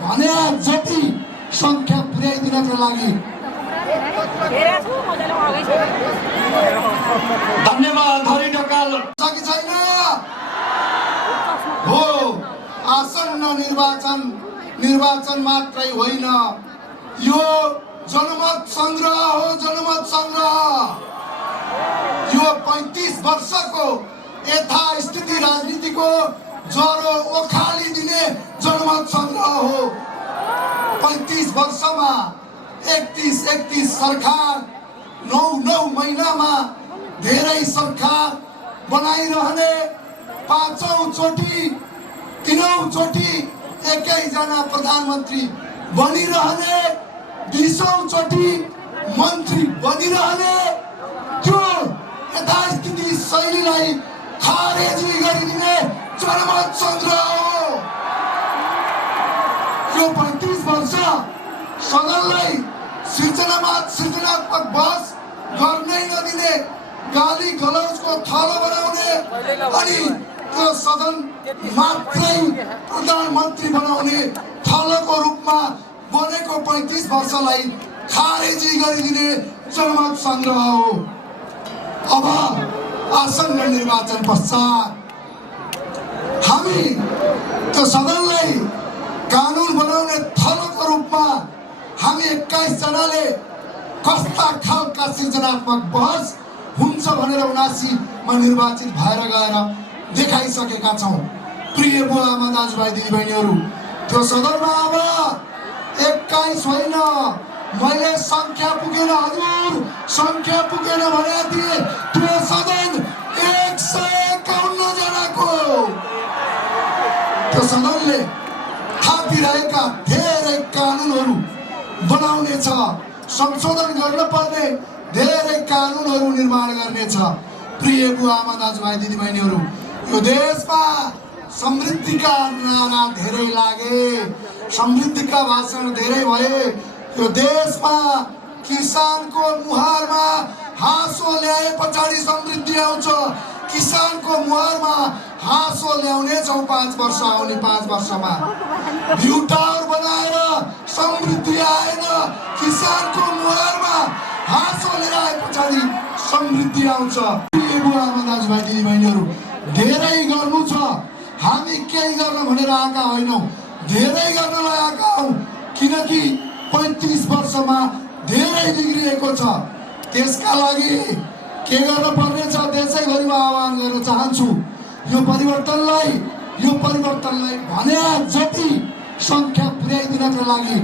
भने जति संख्या पुर्याइदिनका लागि धन्यवाद। हरि ढकाल सकी छैन हो। आसन्न निर्वाचन मात्रै होइन, यो जनमत संग्रह हो। जनमत संग्रह यो 35 वर्षको यथास्थिति राजनीतिको ज्वरो ओखालिदिने जनमत संग्रह हो। 35 वर्षमा 31 सरकार, 9 महिनामा धेरै सरकार बनाइरहने, 5औं चोटि 3औं चोटि एकैजना प्रधानमन्त्री बनिरहने, 20औं चोटि मन्त्री बनिरहने, त्यो यथास्थिति शैलीलाई खारेजी गरिदिने जनमत संग्रह हो। यो 35 वर्ष सदनलाई सृजनात्मक बहस गर्नै नदिने, गाली गलौजको थलो बनाउने अनि त्यो सदन मात्रै प्रधानमन्त्री बनाउने थलोको रूपमा बनेको 35 वर्षलाई खारेजी गरिदिने जनमत संग्रह हो। अब आसन्न निर्वाचन पश्चात हामी त्यो सदनलाई कानुन बनाउने थलोको रूपमा हामी 21 जनाले कस्ता खालका सृजनात्मक बहस हुन्छ भनेर 79 मा निर्वाचित भएर गएर देखाइसकेका छौं। प्रिय बुवा आमा दाजुभाइ दिदीबहिनीहरू, त्यो सदनमा अब 21 होइन, मैले संख्या पुगेन हजुर, संख्या पुगेन भने थिए, त्यो सदन 151 जनाको। त्यो सदनले थापिरहेका धेरै कानुनहरू बनाउनेछ, संशोधन गर्न पर्ने धेरै कानुनहरू निर्माण गर्नेछ। प्रिय बुवा आमा दाजुभाइ दिदीबहिनीहरू, यो देशमा समृद्धिका नारा धेरै लागे, समृद्धिका भाषण धेरै भए। यो देशमा किसानको मुहारमा हाँसो ल्याए पछाडि समृद्धि आउँछ। किसानको मुहारमा हाँसो ल्याउनेछौँ 5 वर्ष, आउने 5 वर्षमा। भ्यू टावर बनाएर समृद्धि आएन, किसानको मुहारमा हाँसो लिएर आए पछाडि समृद्धि आउँछ। बुवा आमा दाजुभाइ दिदीबहिनीहरू, धेरै गर्नु छ। हामी केही गर्न भनेर आएका होइनौँ, धेरै गर्नलाई आएका हौँ। किनकि 35 वर्षमा धेरै बिग्रिएको छ। त्यसका लागि के गर्न पर्नेछ देशैभरिमा आह्वान गर्न चाहन्छु। यो परिवर्तनलाई भने जति संख्या पुर्याइदिनका लागि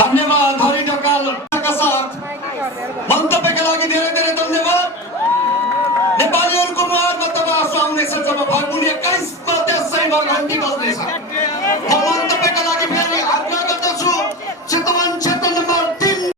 धन्यवाद। हरि ढकालका साथ मन्तव्यका लागि धेरै धेरै धन्यवाद। नेपालीहरूको मुहारमा तब आँसु आउनेछ जब फागुन 21 मा त्यसै भर घन्टी बज्नेछ।